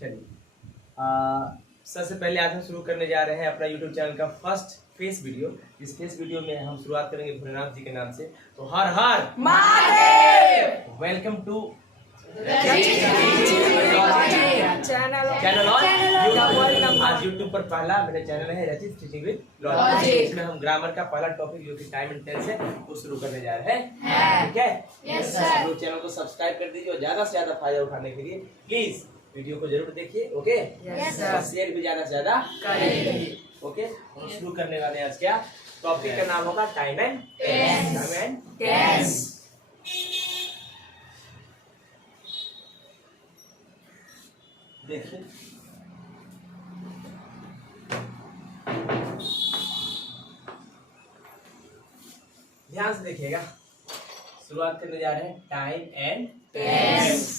चलिए सबसे पहले आज हम शुरू करने जा रहे हैं अपना YouTube चैनल का फर्स्ट फेस वीडियो। इस फेस वीडियो में हम शुरुआत करेंगे भोलेनाथ जी के नाम से। तो Har Har Mahadev. Welcome to channel on. आज YouTube पर पहला मेरा चैनल है रचित टीचिंग विद लॉजिक। इसमें हम ग्रामर का पहला टॉपिक जो कि टाइम एंड टेंस है वो शुरू करने जा रहे हैं। ठीक है, यस सर। लोग चैनल को सब्सक्राइब कर दीजिए और ज्यादा से ज्यादा फायदा उठाने के लिए प्लीज वीडियो को जरूर देखिए। Okay, yes sir. शेयर भी ज्यादा से ज्यादा करिए। ओके, हम शुरू करने वाले हैं आज क्या टॉपिक का नाम होगा time and tense. Time and tense. देखिए ध्यान से देखिएगा, शुरुआत करने जा रहे हैं टाइम एंड टेंस।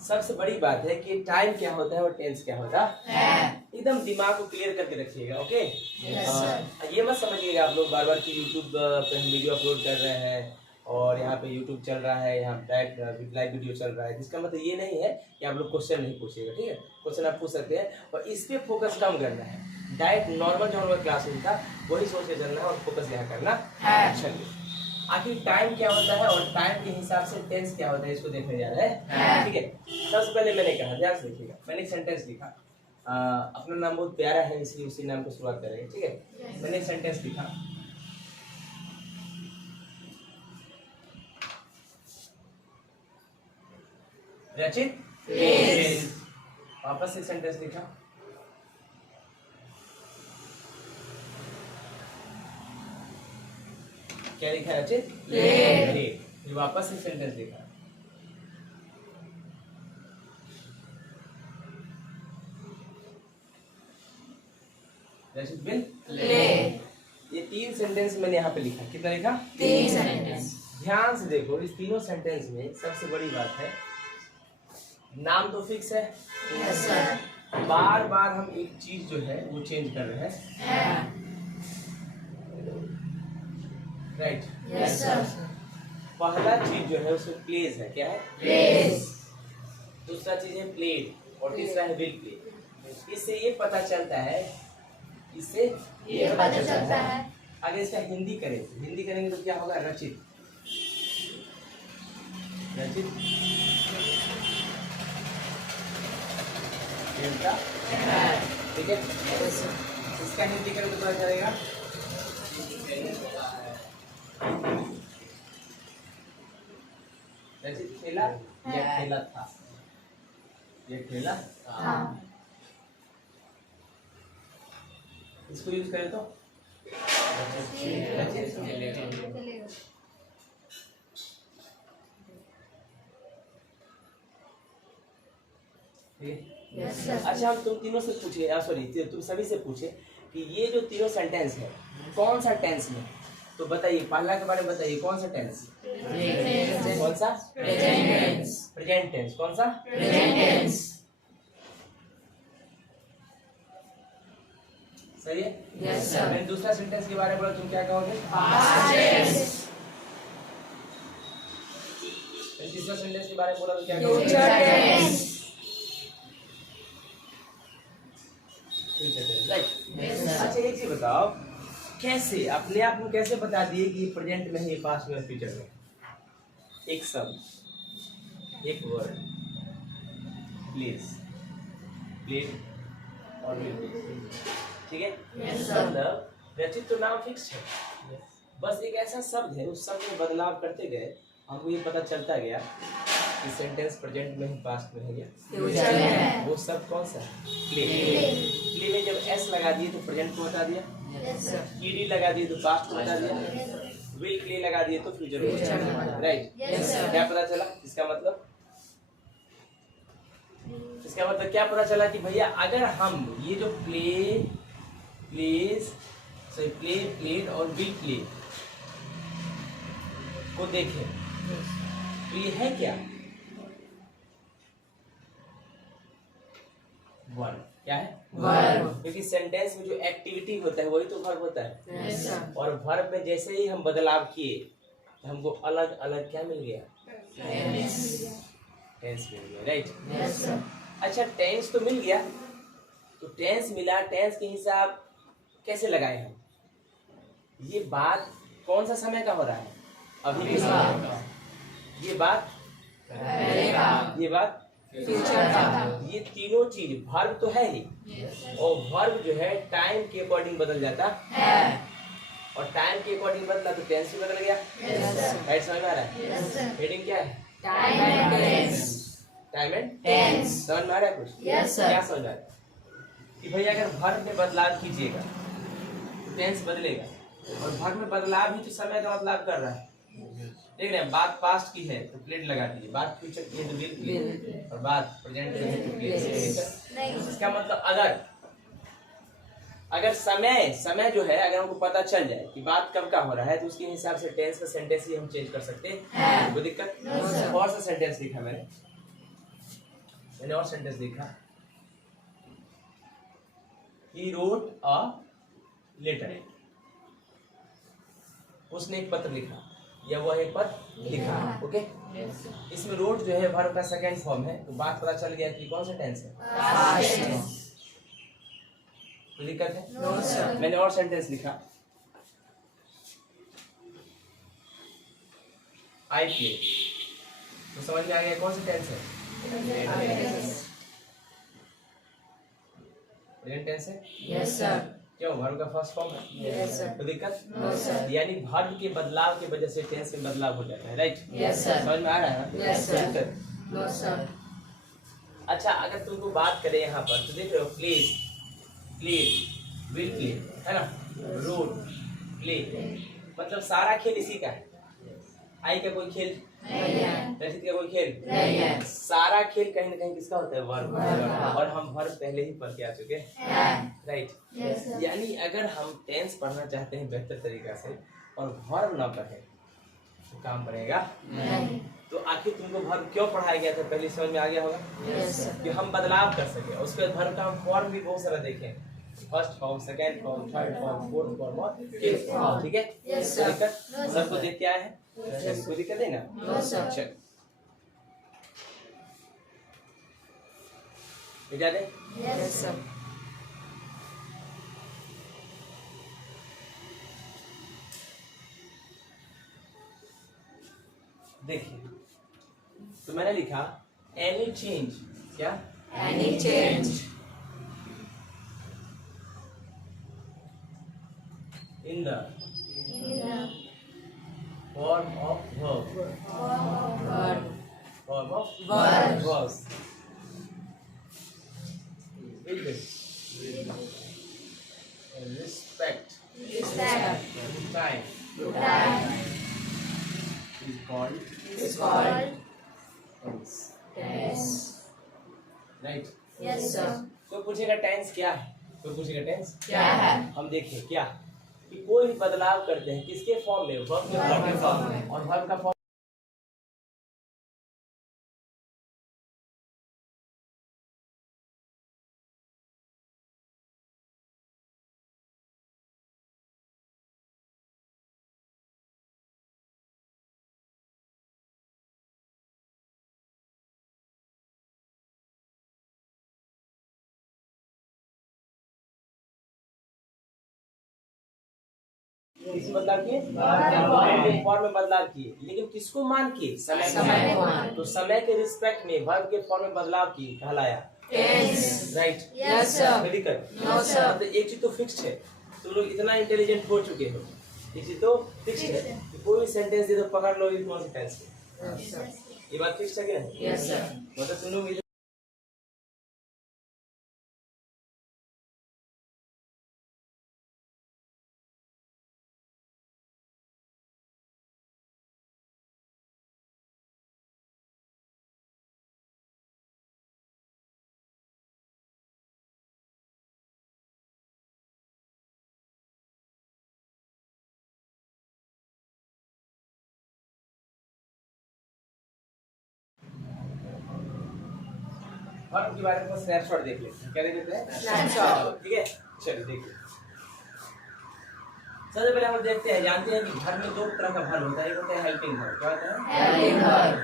सबसे बड़ी बात है कि टाइम क्या होता है और टेंस क्या होता है, एकदम दिमाग को क्लियर करके रखिएगा। ओके, ये मत समझिएगा आप लोग बार बार कि यूट्यूब पे हम वीडियो अपलोड कर रहे हैं और यहाँ पे यूट्यूब चल रहा है, यहाँ डायरेक्ट लाइव वीडियो चल रहा है। जिसका मतलब ये नहीं है कि आप लोग क्वेश्चन नहीं पूछिएगा। ठीक है, क्वेश्चन आप पूछ सकते हैं और इस पे फोकस कम करना है। डायरेक्ट नॉर्मल जो हमारा क्लासरूम था वही सोच के चलना है और फोकस यहाँ करना है। चलिए, आखिर टाइम क्या होता है और टाइम के हिसाब से टेंस क्या होता है इसको देखने जा रहे हैं। ठीक है, सबसे पहले मैंने कहा, ध्यान से देखिएगा, मैंने एक सेंटेंस लिखा। अपना नाम बहुत प्यारा है इसलिए उसी नाम को शुरुआत करेंगे। ठीक है, मैंने एक सेंटेंस लिखा, रचित प्लीज। वापस एक सेंटेंस लिखा, क्या लिखा है रचित प्लीज। फिर वापस एक सेंटेंस लिखा, रचित विल प्ले। ये तीन सेंटेंस मैंने यहाँ पे लिखा। कितना लिखा? 3 सेंटेंस। ध्यान से देखो, इस तीनों सेंटेंस में सबसे बड़ी बात है नाम तो फिक्स है। Yes sir. बार बार हम एक चीज जो है वो चेंज कर रहे हैं। Right, yes sir. पहला चीज जो है उसमें प्लेस है। क्या है? प्लेस। दूसरा चीज है प्लेड और तीसरा है विल प्ले। इससे ये पता चलता है, इससे ये पता चलता है। अगर इसका हिंदी करेंगे तो क्या होगा? रचित। रचित ठीक है, इसका हिंदी करेंगे तो पता चलेगा रचित खेला या खेला था। ये खेला था। इसको यूज करें तो अच्छा, हम तुम तीनों से पूछे, सॉरी तुम सभी से पूछे कि ये जो तीनों सेंटेंस है कौन सा टेंस में, तो बताइए पहला के बारे में बताइए कौन सा टेंस? कौन सा? Present tense. कौन सा? Present tense. सही है? Yes sir. मैंने दूसरा सेंटेंस के बारे में बोला, तुम क्या कहोगे? Past tense. तीसरा सेंटेंस के बारे में बोला तो क्या कहोगे? Future tense. अच्छा, एक चीज बताओ, कैसे अपने आप को कैसे बता दिए कि प्रेजेंट में है, पास्ट में, फ्यूचर में? एक शब्द, एक वर्ड, प्लीज, प्लेड और ठीक है। मतलब रचित तो नाम फिक्स है, बस एक ऐसा शब्द है, उस शब्द में बदलाव करते गए हमको ये पता चलता गया कि सेंटेंस प्रेजेंट में है, पास्ट में है या फ्यूचर में है। वो सब कौन सा? प्ले। प्ले में जब एस लगा दिए तो प्रेजेंट को बता दिया, ईडी लगा दिए तो पास्ट को बता दिया, विल प्ले लगा दिए तो फ्यूचर को बता दिया। राइट, क्या पता चला? इसका मतलब क्या पता चला कि भैया अगर हम ये जो प्ले, प्लेस, प्ले, प्लेड और विल प्ले को देखें तो ये है क्या? 1 क्या है? वर्ब। क्योंकि सेंटेंस में जो एक्टिविटी होता है वही तो वर्ब होता है। Yes sir. और वर्ब में जैसे ही हम बदलाव किए तो हमको अलग अलग क्या मिल गया? टेंस मिल गया, राइट? Yes sir. अच्छा, टेंस तो मिल गया, तो टेंस मिला, टेंस के हिसाब कैसे लगाए हम? ये बात कौन सा समय का हो रहा है? अभी के समय का। ये बात पहले का। ये बात फ्यूचर का। ये तीनों चीज वर्ब तो है ही, और वर्ब जो है टाइम के अकॉर्डिंग बदल जाता है। और टाइम के अकॉर्डिंग बदला तो टेंस भी बदल गया। राइट, समझ में आ रहा है? हेडिंग क्या है? Time and tense. Time and tense. समझ में आ रहा है कुछ? Yes sir. क्या समझ में आ रहा है? कि भैया अगर वर्ब में बदलाव कीजिएगा तो टेंस बदलेगा, और वर्ब में बदलाव ही तो समय का बदलाव कर रहा है। देख रहे हैं, बात पास्ट की है तो प्लेट लगा दीजिए, बात फ्यूचर की है तो विल की, और बात प्रेजेंट की है तो प्लेट। इसका मतलब अगर समय जो है अगर हमको पता चल जाए कि बात कब का हो रहा है तो उसके हिसाब से टेंस का सेंटेंस ही हम चेंज कर सकते हैं। कोई दिक्कत? और सा सेंटेंस लिखा मैंने और सेंटेंस लिखा, He wrote a letter. उसने एक पत्र लिखा या वह एक पत्र लिखा। ओके, इसमें रोट जो है वर्ब का सेकंड फॉर्म है, तो बात पता चल गया कि कौन सा टेंस है। कोई दिक्कत है? No sir. मैंने और सेंटेंस लिखा, आई प्ले, तो समझ में आ गया कौन सा टेंस है? प्रेजेंट टेंस है। Yes sir. क्यों? वर्ब का फर्स्ट फॉर्म है। Yes sir. कोई दिक्कत? No sir. यानी वर्ब के बदलाव की वजह से टेंस में बदलाव हो जाता है, राइट? Yes sir. समझ में आ रहा है ना? Yes sir. दिक्कत? No sir. अच्छा, अगर तुमको बात करें यहाँ पर तो देख रहे हो, प्लेज, प्लेड, विल प्ले, है ना? रोड, प्ले, मतलब सारा खेल इसी का है। आई का कोई खेल नहीं है। रचित का कोई खेल नहीं है। सारा खेल कहीं ना कहीं किसका होता है? वर्ब। वर्ब। और हम वर्ब पहले ही पढ़ के आ चुके हैं, राइट? यानी अगर हम टेंस पढ़ना चाहते हैं बेहतर तरीका से और वर्ब ना पढ़े तो काम बनेगा नहीं। तो आखिर तुमको वर्ब क्यों पढ़ाया गया था? पहले समझ में आ गया होगा यस सर। कि हम बदलाव कर सके। उसके बाद वर्ब का हम फॉर्म भी बहुत सारा देखें, first form, second form, third form, fourth form और फिफ्थ फॉर्म। ठीक है? Yes, कोई sir. दिक्कत? सबको देख के आए हैं? कोई दिक्कत है ना? No sir. चल भेजा दे। Yes sir. देखिए, तो मैंने लिखा एनी चेंज, क्या? Any change in the form of verb, verb form of Verb. Verbs will respect time is called is called tense, tense. right? Yes sir. कोई पूछेगा टेंस क्या है? कोई पूछेगा टेंस क्या है? हम देखिए क्या कि कोई भी बदलाव करते हैं किसके फॉर्म में? वर्ब के फॉर्म में। और वर्ब का फॉर्म किस बदलाव किए? फॉर्म में बदलाव किए, लेकिन किसको मान के? समय समय को को मान। मान। तो समय के रिस्पेक्ट में वर्ब के फॉर्म में बदलाव किए कहलाया टेंस। राइट? Yes sir. कोई दिक्कत? No sir. मतलब एक चीज तो फिक्स्ड है, तुम लोग इतना इंटेलिजेंट हो चुके हो, एक चीज तो फिक्स्ड है कि कोई भी सेंटेंस दे तो पकड़ लो कौन सा टेंस है। Yes sir. ये बात फिक्स है कि नहीं? Yes sir. मतलब तुम लोग वर्ब के बारे में स्नैपशॉट देख लेते हैं। क्या देख लेते हैं? Snapshot। ठीक है, चलिए देखिए। सबसे पहले हम देखते हैं, जानते हैं कि वर्ब में दो तरह का वर्ब होता है। एक होता है हेल्पिंग वर्ब। क्या होता है? Helping verb।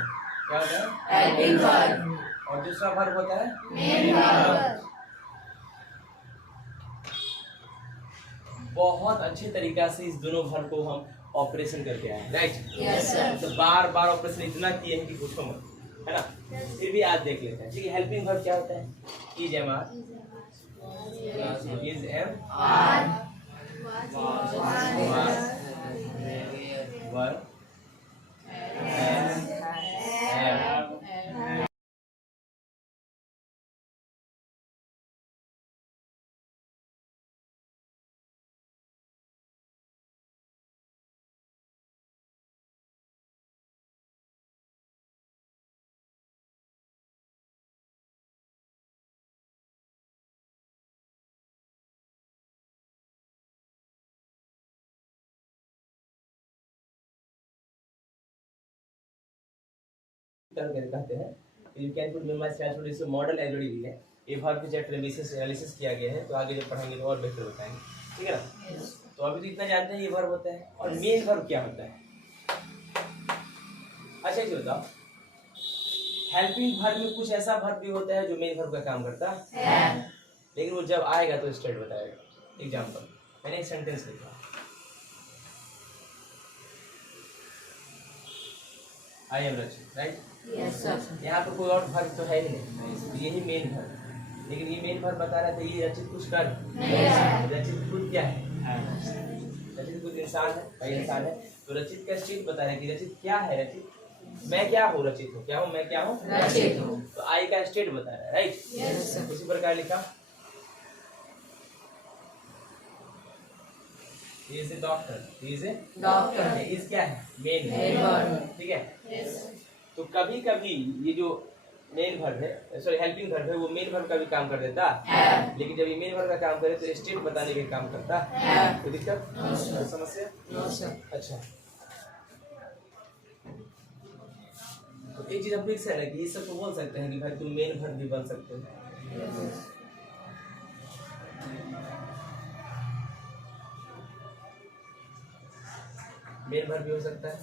क्या होता है? Helping verb। और दूसरा वर्ब होता है Main verb। बहुत अच्छे तरीका से इस दोनों वर्ब को हम ऑपरेशन करके आए हैं, राइट? Yes sir। तो बार बार ऑपरेशन इतना किए हैं कि पूछो मत, है ना? फिर भी आज देख लेते हैं। ठीक है, हेल्पिंग वर्ब क्या होता है? Is am are, is am R। Verb कहते हैं। You can put memorise transfer इसको मॉडल एलरेडी दी है। ये वर्ब के चैप्टर में एनालिसिस किया गया है, तो आगे जब पढ़ेंगे तो और बेहतर बताएंगे, ठीक है ना? तो अभी तो इतना जानते हैं ये वर्ब होता है। और मेन वर्ब क्या होता है? अच्छा ये बताओ, हेल्पिंग वर्ब में कुछ ऐसा वर्ब भी होता है जो मेन वर्ब का काम करता है, लेकिन वो जब आएगा तो स्टेट बताएगा। एग्जांपल, मैंने एक सेंटेंस लिखा, आई एम रचित, राइट? Yes sir। यहाँ पर कोई और वर्ब तो है ही नहीं, यही मेन वर्ब। लेकिन ये मेन वर्ब बता रहा था ये रचित कुछ कर नहीं है। रचित खुद क्या है? रचित खुद इंसान है, भाई इंसान है। तो रचित का स्टेट बता रहा है कि रचित क्या है? रचित मैं क्या हूँ? रचित हूँ। क्या हूँ? मैं क्या हूँ? रचित हूँ। तो आई का स्टेट बता रहा है, राइट? Yes sir। उसी प्रकार लिखा, he is a doctor, he is a Doctor। is क्या है? Main Main verb। ठीक है। Yes sir। तो कभी कभी ये जो मेन वर्ब है, सॉरी हेल्पिंग वर्ब है, वो मेन वर्ब का भी काम कर देता है। लेकिन जब ये मेन वर्ब का काम करे तो स्टेट बताने का काम करता है। कोई दिक्कत? कोई समस्या? No sir। अच्छा, तो एक चीज फिक्स है ना कि ये सब तो बोल सकते हैं कि भाई तुम मेन वर्ब भी बन सकते हो। मेन वर्ब भी हो सकता है,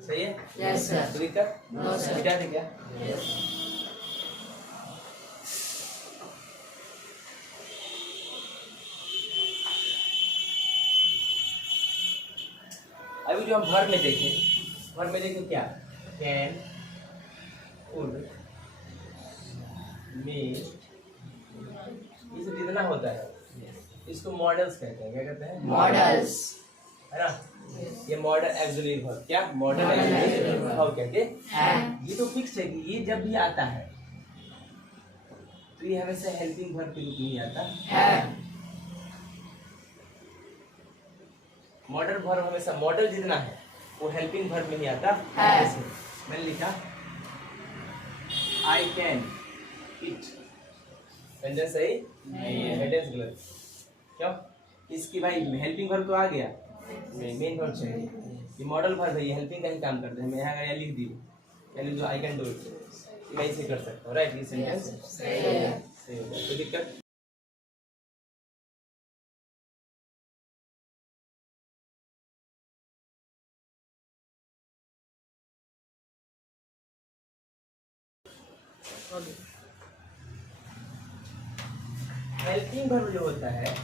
सही है? Yes sir। कोई दिक्कत? No sir। मिटा दे क्या? अभी जो हम वर्ब में देखें, वर्ब में देखें क्या? कैन, कुड, मे, ये सब जितना होता है इसको मॉडल्स कहते हैं। क्या कहते हैं? Models। है ना? ये मॉडल एक्सुअली वर्ब, क्या मॉडल Model एक्सुअली वर्ब कहते है। हैं। ये तो फिक्स है कि ये जब भी आता है तो ये हमेशा हेल्पिंग वर्ब के रूप में ही आता है। मॉडल वर्ब हमेशा, मॉडल जितना है वो हेल्पिंग वर्ब में ही आता है। जैसे मैंने लिखा आई कैन इट, सेंटेंस सही नहीं है, सेंटेंस गलत। क्यों? इसकी भाई हेल्पिंग वर्ब तो आ गया, मेन वर्ब चाहिए। ये मॉडल वर्ब है, ये हेल्पिंग का ही काम करते हैं। मैं यहाँ का लिख दी, या लिख दो आई कैन डू इट, मैं इसे कर सकता हूँ, राइट? ये सेंटेंस सही है। सही हो गया, कोई दिक्कत? हेल्पिंग वर्ब जो होता है,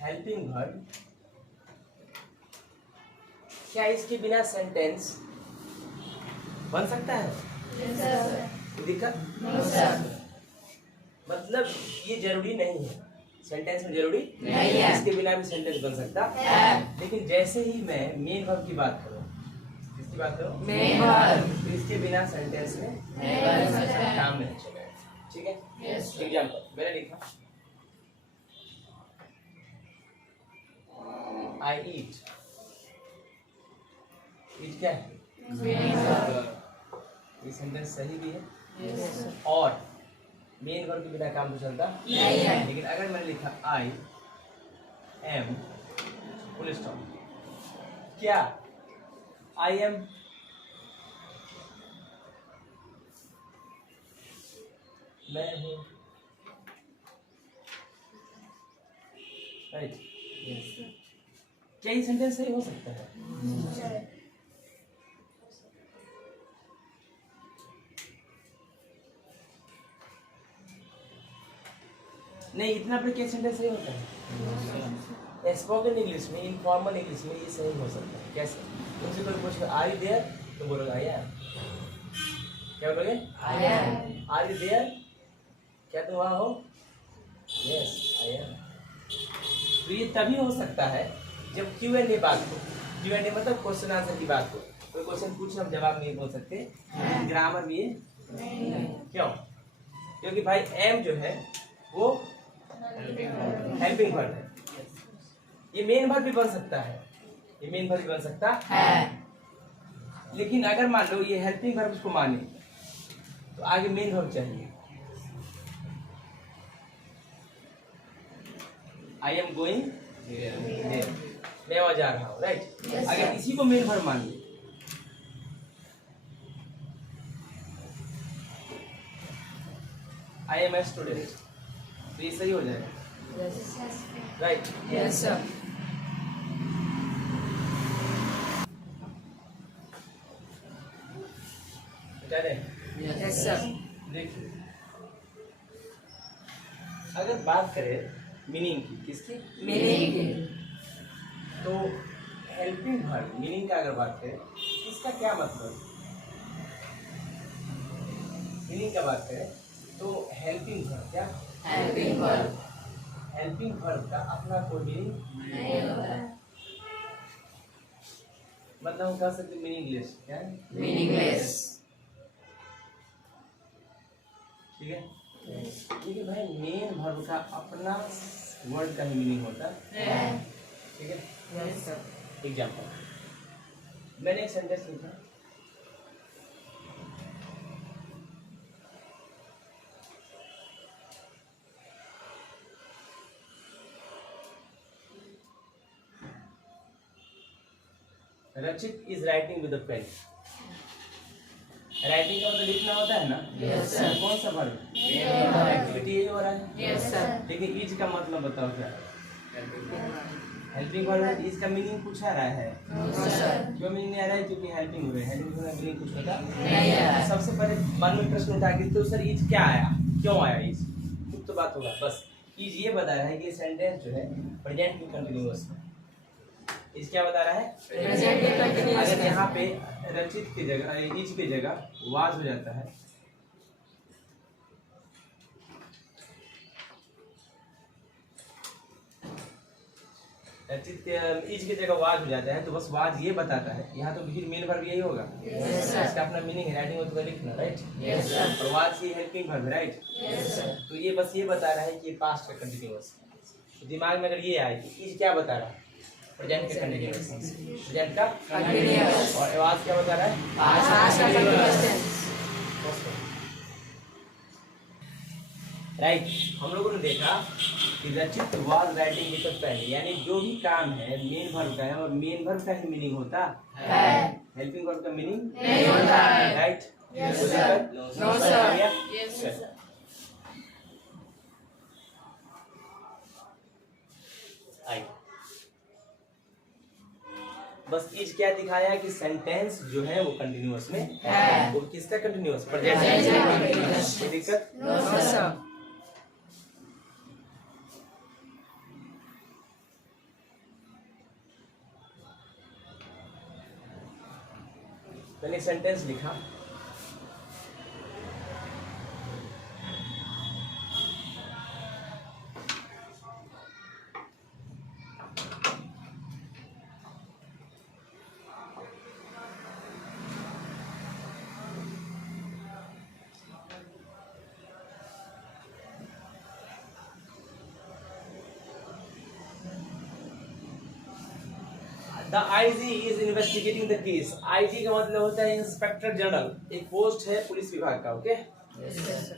हेल्पिंग वर्ब, क्या इसके बिना सेंटेंस बन सकता है? Yes sir। कोई दिक्कत? No sir। मतलब ये जरूरी नहीं है, सेंटेंस में जरूरी नहीं है। इसके बिना भी सेंटेंस बन सकता है। लेकिन जैसे ही मैं मेन वर्ब की बात करूं, किसकी बात करूं? Main verb। तो इसके बिना सेंटेंस में नहीं बन सकता है। काम नहीं चलेगा, ठीक है? Yes sir। एग्जाम्पल मैंने लिखा आई ईट, ईट क्या है? Main verb। ये सेंटेंस सही भी है Yes sir। और मेन वर्ब के बिना काम तो चलता नहीं है। लेकिन अगर मैंने लिखा आई एम फुल स्टॉप, क्या आई एम मैं हूँ, राइट। क्या ये सेंटेंस सही हो सकता है? नहीं, इतना पर क्या सेंटेंस सही होता है? स्पोकन इंग्लिश में, इनफॉर्मल इंग्लिश में ये सही हो सकता है। कैसे? तुमसे कोई पूछेगा आर यू देयर, तो बोलोगे आई एम। क्या बोलोगे? I am. Are you there, क्या तुम वहाँ हो? Yes I am. तो ये तभी हो सकता है जब Q&A बात हो। Q&A मतलब क्वेश्चन आंसर की बात हो। कोई क्वेश्चन पूछे हम जवाब नहीं बोल सकते, ग्रामर भी क्यों? क्योंकि भाई एम जो है वो हेल्पिंग वर्ब है। ये मेन वर्ब भी बन सकता है, ये मेन वर्ब भी बन सकता है, लेकिन अगर मान लो ये हेल्पिंग वर्ब उसको माने तो आगे मेन वर्ब चाहिए। आई एम गोइंग देयर, मैं वहां जा रहा हूँ, राइट। अगर इसी को मेन वर्ब मान लो, आई एम ए स्टूडेंट, तो ये सही हो जाएगा, राइट। Yes sir. क्या रे? Yes sir. देखिए, अगर बात करें मीनिंग की, किसकी? मीनिंग। तो हेल्पिंग वर्ब मीनिंग का अगर बात करें, इसका क्या मतलब? मीनिंग का बात करें तो हेल्पिंग वर्ब क्या? Helping verb. हेल्पिंग वर्ब का अपना कोई मीनिंग नहीं होता। मतलब हम कह सकते मीनिंगलेस, क्या है? मीनिंगलेस। ठीक है। लेकिन भाई मेन वर्ब का अपना वर्ड का ही मीनिंग होता है, ठीक है। Yes sir. एग्जाम्पल, मैंने एक सेंटेंस लिखा, Rachit is writing with a pen. Writing का मतलब लिखना होता है ना? Yes, sir. कौन सा वर्ब? एक्टिविटी यही हो रहा है। Yes sir. लेकिन इज का मतलब बताओ क्या है? हेल्पिंग वर्ब है, इसका मीनिंग कुछ आ रहा है? No sir. क्यों मीनिंग नहीं आ रहा है? क्योंकि हेल्पिंग हो रहा है, हेल्पिंग होने का मीनिंग कुछ होता नहीं है। सबसे पहले मन में प्रश्न उठा कि तो सर इज क्या आया, क्यों आया इज? कुछ तो बात होगा। बस इज ये बता रहा है कि सेंटेंस जो है प्रेजेंट में कंटिन्यूअस है। इज क्या बता रहा है? प्रेजेंट में कंटिन्यूअस। अगर यहाँ पे रचित की जगह इज की जगह वाज हो जाता है, रचित इज की जगह वाज हो जाता है, तो बस वाज ये बताता है। यहाँ तो फिर मेन वर्ब यही होगा। Yes, sir. इसका अपना मीनिंग है, राइटिंग में तो लिखना, राइट। Yes, sir. और वाज ये हेल्पिंग वर्ब है, राइट। Yes sir. तो ये बस ये बता रहा है कि ये पास्ट का कंटिन्यूअस है। तो दिमाग में अगर ये आए कि इज क्या बता रहा है? प्रेजेंट का कंटिन्यूअस, प्रेजेंट का Continuous. और आवाज क्या बता रहा है? पास्ट का कंटिन्यूअस टेंस। राइट। हम लोगों ने देखा कि Rachit was writing with a pen, यानी जो भी काम है मेन वर्ब का है और मेन वर्ब का ही मीनिंग होता है। हेल्पिंग वर्ब का मीनिंग नहीं होता है। राइट। Yes, तो sir. देखो, No, sir. Yes, sir. आइए, बस इज क्या दिखाया कि सेंटेंस जो है वो कंटिन्यूअस में है। वो किसका कंटिन्यूअस? Present का continuous. कोई दिक्कत? No sir. मैंने सेंटेंस लिखा, the IG is investigating the case. IG का मतलब होता है इंस्पेक्टर जनरल, एक पोस्ट है पुलिस विभाग का, ओके।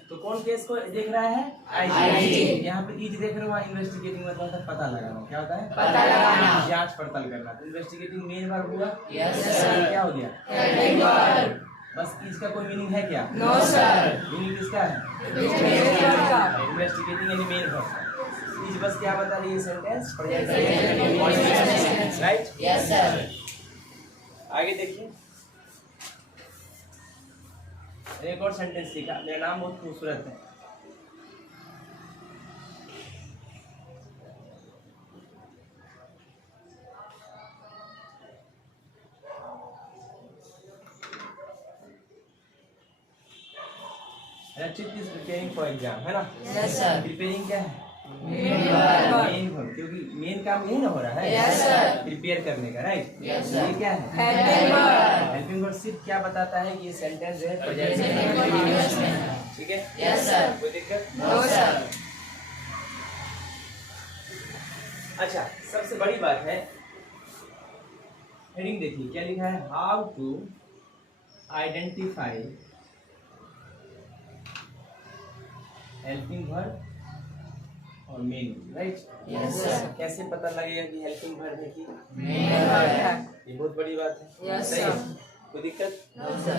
तो कौन केस को देख रहा है? आईजी। यहाँ पे इज देख रहे हो, वहाँ इन्वेस्टिगेटिंग मतलब होता है पता लगाना। क्या होता है? पता लगाना। जांच पड़ताल करना। इन्वेस्टिगेटिंग मेन वर्ब हुआ। Yes sir. क्या हो गया? Helping verb. बस इसका कोई मीनिंग है क्या? No sir. मीनिंग किसका है? इन्वेस्टिगेटिंग यानी मेन वर्ब। इज बस क्या बता रही है सेंटेंस? राइट? Yes sir. आगे देखिए, एक और सेंटेंस सीखा। मेरा नाम बहुत खूबसूरत है। रचित इज प्रिपेयरिंग फॉर एग्जाम, है ना? Yes sir. प्रिपेयरिंग क्या है? Main verb. मेन वर्ब, क्योंकि मेन काम यही ना हो रहा है। Yes sir. प्रिपेयर करने का, राइट? यस ये सर। क्या है? Helping verb. हेल्पिंग वर्ब सिर्फ क्या बताता है कि ये सेंटेंस जो है प्रेजेंट Present कंटिन्यूअस में में है। है। ठीक है? Yes sir. कोई दिक्कत? No sir. अच्छा, सबसे बड़ी बात है, हेडिंग देखिए क्या लिखा है? How to identify helping verb और मेन, राइट? Yes sir. कैसे पता लगेगा कि हेल्पिंग वर्ब है कि मेन वर्ब है। ये बहुत बड़ी बात है। यस सही है? सर। कोई दिक्कत? No sir.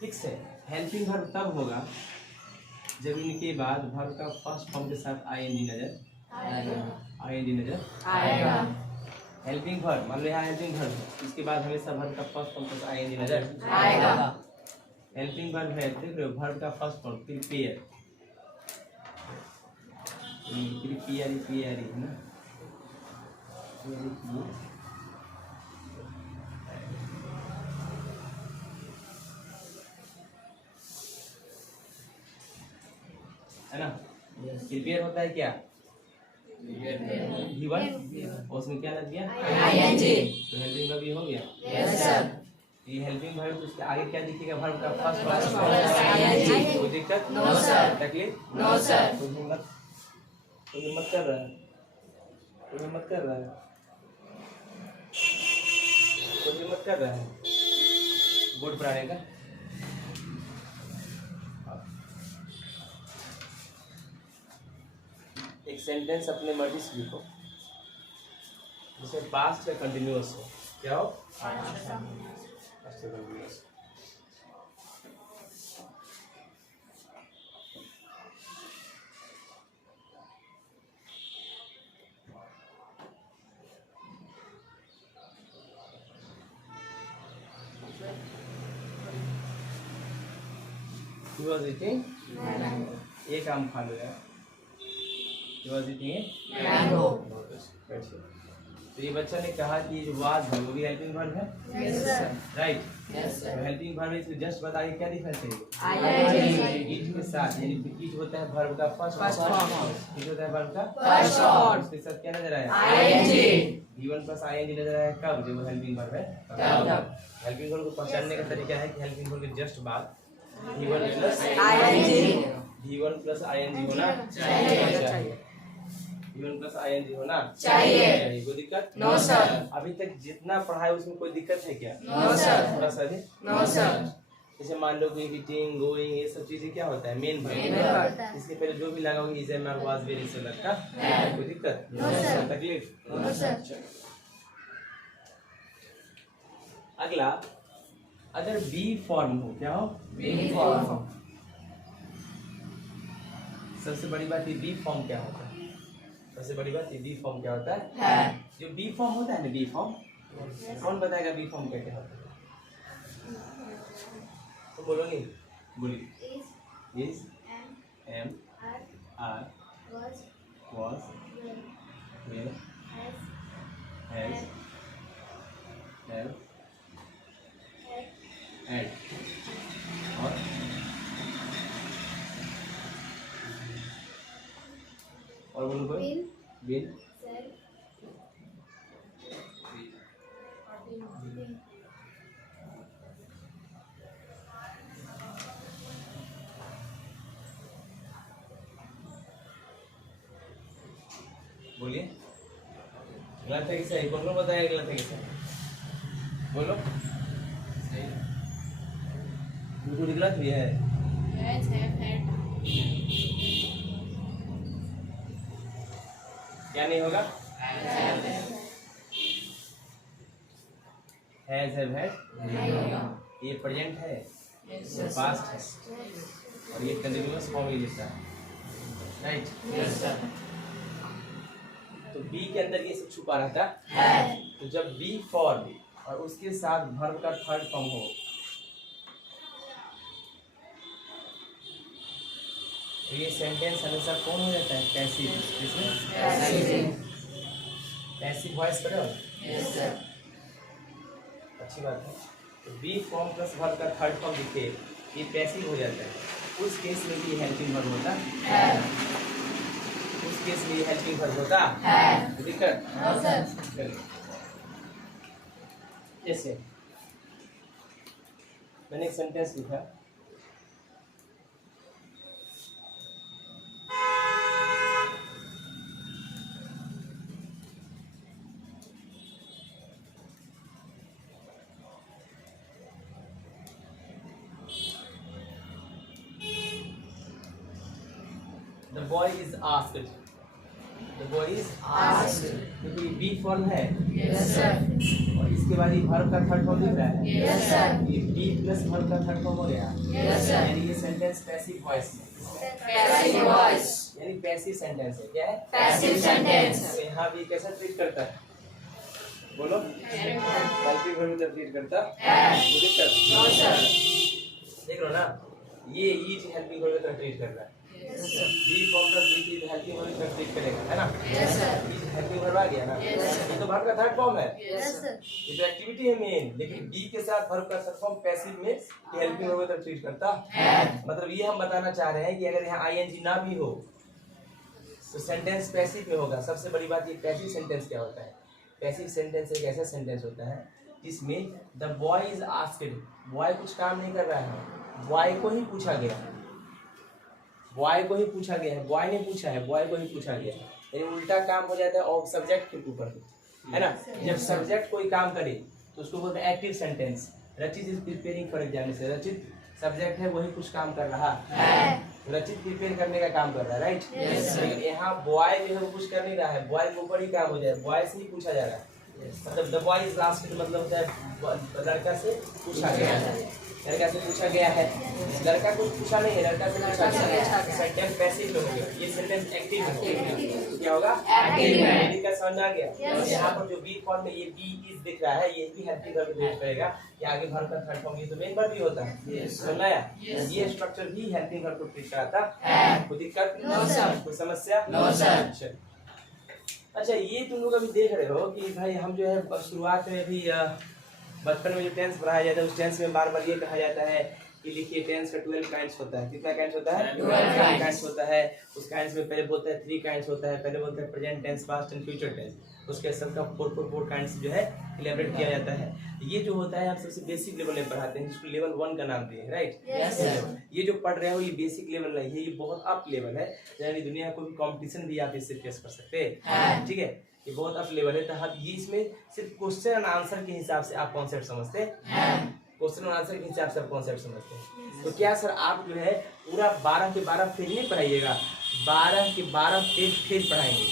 फिक्स है। हेल्पिंग वर्ब तब होगा जब इनके बाद वर्ब का फर्स्ट फॉर्म के साथ आईएनजी नजर आएगा। हेल्पिंग वर्ब, मान लो यहाँ हेल्पिंग वर्ब है, इसके बाद हमेशा वर्ब का फर्स्ट फॉर्म के साथ आईएनजी नजर आएगा। हेल्पिंग वर्ब है, देख रहे हो, वर्ब का फर्स्ट फॉर्म प्रिपेयर, प्रिपेयर है ना? है ना? प्रिपेयर होता है क्या? गिवन, और उसमें क्या लग गया? आईएनजी। तो हेल्पिंग वर्ब ये हो गया। Yes sir. ये हेल्पिंग वर्ब, उसके आगे क्या दिखेगा? वर्ब का फर्स्ट First फॉर्म। ING। कोई दिक्कत? No sir. तकलीफ? No sir. कोई हिम्मत कर रहा है? कोई हिम्मत कर रहा है? कोई हिम्मत कर रहा है बोर्ड पर आने का? एक सेंटेंस अपने मर्जी से लिखो जिसमें पास्ट या कंटिन्यूअस हो। क्या हो? पास्ट या कंटिन्यूअस। He was eating एक आम खा लो यार। He was eating mango. तो ये बच्चा ने कहा कि ये जो वाज है वो भी हेल्पिंग वर्ब है, यस सर। राइट? यस तो सर। हेल्पिंग वर्ब इसमें जस्ट बता के क्या दिखना चाहिए? आईएनजी। इट के साथ, यानी इट होता है वर्ब का first First form, form। It होता है वर्ब का First form। उसके साथ क्या नजर आया? आईएनजी। गिवन प्लस आईएनजी नजर आया कब? जब वो हेल्पिंग वर्ब है तब। हेल्पिंग वर्ब को पहचानने का तरीका है कि हेल्पिंग वर्ब के जस्ट बाद given plus ING. Given plus ING होना चाहिए। गिवन प्लस आईएनजी होना चाहिए। कोई दिक्कत? No sir. अभी तक जितना पढ़ा है उसमें कोई दिक्कत है क्या? No sir. थोड़ा सा भी? No sir. जैसे मान लो कि ईटिंग, गोइंग, ये सब चीजें क्या होता है? Main main verb. वर्ब। इसके पहले जो भी लगा होगा इज एम वाज वेरी से लगता है। कोई दिक्कत? No sir. तकलीफ? No sir. अगला, अगर बी फॉर्म हो, क्या हो? B form. सबसे बड़ी बात ये बी फॉर्म क्या होता है? सबसे बड़ी बात ये बी फॉर्म क्या होता है? है। जो बी फॉर्म होता है ना, बी फॉर्म, कौन बताएगा बी फॉर्म क्या क्या होता है? तो बोलो नहीं, बोलिए। Is am are was will has have had और बोलो कोई? बिन बोलिए, गलत है कि सही? कौन कौन बताएगा गलत है कि सही? बोलो। बिल्कुल गलत भी है। क्या नहीं होगा? हैज हैव हैड ये प्रेजेंट है, ये पास्ट है और ये कंटिन्यूअस फॉर्म ही लिखता है, राइट। तो बी के अंदर ये सब छुपा रहता है। तो जब बी फॉर्म और उसके साथ वर्ब का थर्ड फॉर्म हो, तो ये सेंटेंस हमेशा कौन हो जाता है? पैसिव। इसमें पैसिव वॉइस पढ़े हो? Yes sir. अच्छी बात है। तो बी फॉर्म प्लस वर्ब का थर्ड फॉर्म लिखे, ये पैसिव हो जाता है। उस केस में भी हेल्पिंग वर्ब होता है। उस केस में ये हेल्पिंग वर्ब होता है। दिक्कत? No sir. चलिए, जैसे मैंने एक सेंटेंस लिखा, The boy is asked. The boy is Asked. क्योंकि बी फॉर्म है यस सर। और इसके बाद ये वर्ब का थर्ड फॉर्म दिख रहा है। Yes sir. ये बी प्लस वर्ब का थर्ड फॉर्म हो गया। Yes sir. यानी ये sentence passive voice passive voice यानी पैसिव सेंटेंस है। क्या है? Passive sentence. तो यहाँ भी कैसा ट्रीट करता है? बोलो। हेल्पिंग वर्ब में ट्रीट करता है। वो दिक्कत? No sir. देख लो ना, ये इज हेल्पिंग वर्ब में ट्रीट कर रहा है। Yes sir. Be form plus be की हेल्पिंग वर्ब में ट्रीट करेगा, है ना? Yes sir. हेल्पिंग वर्ब आ गया ना? Yes, sir. ये तो वर्ब का थर्ड फॉर्म है। Yes sir. ये तो एक्टिविटी है मेन, लेकिन बी के साथ वर्ब का थर्ड फॉर्म पैसिव में हेल्पिंग वर्ब में ट्रीट करता है। मतलब ये हम बताना चाह रहे हैं कि अगर यहाँ आईएनजी ना भी हो तो सेंटेंस पैसिव में होगा। सबसे बड़ी बात ये पैसिव सेंटेंस क्या होता है? पैसिव सेंटेंस एक ऐसा सेंटेंस होता है जिसमें the boy is asked, boy कुछ काम नहीं कर रहा है, बॉय को ही पूछा गया है। बॉय को ही पूछा गया है, बॉय ने पूछा है, बॉय को ही पूछा गया है। यानी उल्टा काम हो जाता है और सब्जेक्ट के ऊपर, है ना? जब सब्जेक्ट कोई काम करे तो उसको बोलते हैं एक्टिव सेंटेंस। रचित इज प्रिपेयरिंग फॉर एग्जाम, से रचित सब्जेक्ट है, वही कुछ काम कर रहा है। रचित प्रिपेयर करने का काम कर रहा है, राइट? लेकिन यहाँ बॉय जो है वो कुछ कर नहीं रहा है, बॉय के ऊपर ही काम हो जाए, बॉय से ही पूछा जा रहा है। मतलब द बॉय इज आस्क्ड मतलब होता है लड़का से पूछा गया है, लड़का से पूछा गया है। लड़का कुछ पूछा नहीं है, लड़का से पूछा गया है। सेंटेंस पैसिव हो गया, ये सेंटेंस एक्टिव है। तो क्या होगा? एक्टिव है। मेरी का समझ आ गया? यहाँ पर जो बी फॉर्म में ये बी इज दिख रहा है, ये भी हेल्पिंग वर्ब ट्रीट करेगा कि आगे वर्ब का थर्ड फॉर्म ये तो मेन वर्ब भी होता है। समझ आया? ये स्ट्रक्चर भी हेल्पिंग वर्ब को ट्रीट कराता है। कोई दिक्कत? No sir. कोई समस्या? No sir. अच्छा, ये तुम लोग अभी देख रहे हो कि भाई हम जो है शुरुआत में भी बचपन में जो टेंस पढ़ाया जाता है उस टेंस में बार बार ये कहा जाता है कि लिखिए टेंस का 12 काइंड्स होता है। कितना काइंड्स होता है? 12 काइंड्स होता है। उस काइंड्स में पहले बोलते हैं 3 काइंड्स होता है। पहले बोलते हैं present tense, past and future tense. उसके सबका 4 काइंड्स जो है इलेबोरेट किया जाता है। ये जो होता है हम सबसे बेसिक लेवल में पढ़ाते हैं, जिसको लेवल 1 का नाम दिए, राइट? Yes sir. ये जो पढ़ रहे हो ये बेसिक लेवल नहीं है, ये बहुत अप लेवल है। यानी दुनिया को भी कंपटीशन भी आप इससे फेस कर सकते हैं, ठीक है? ये बहुत अप लेवल है। तो हम ये इसमें सिर्फ क्वेश्चन एंड आंसर के हिसाब से आप कॉन्सेप्ट समझते हैं, क्वेश्चन और आंसर के हिसाब से आप कॉन्सेप्ट समझते हैं। तो क्या सर आप जो है पूरा 12 के 12 फेज नहीं पढ़ाइएगा, 12 के 12 फेज पढ़ाएंगे,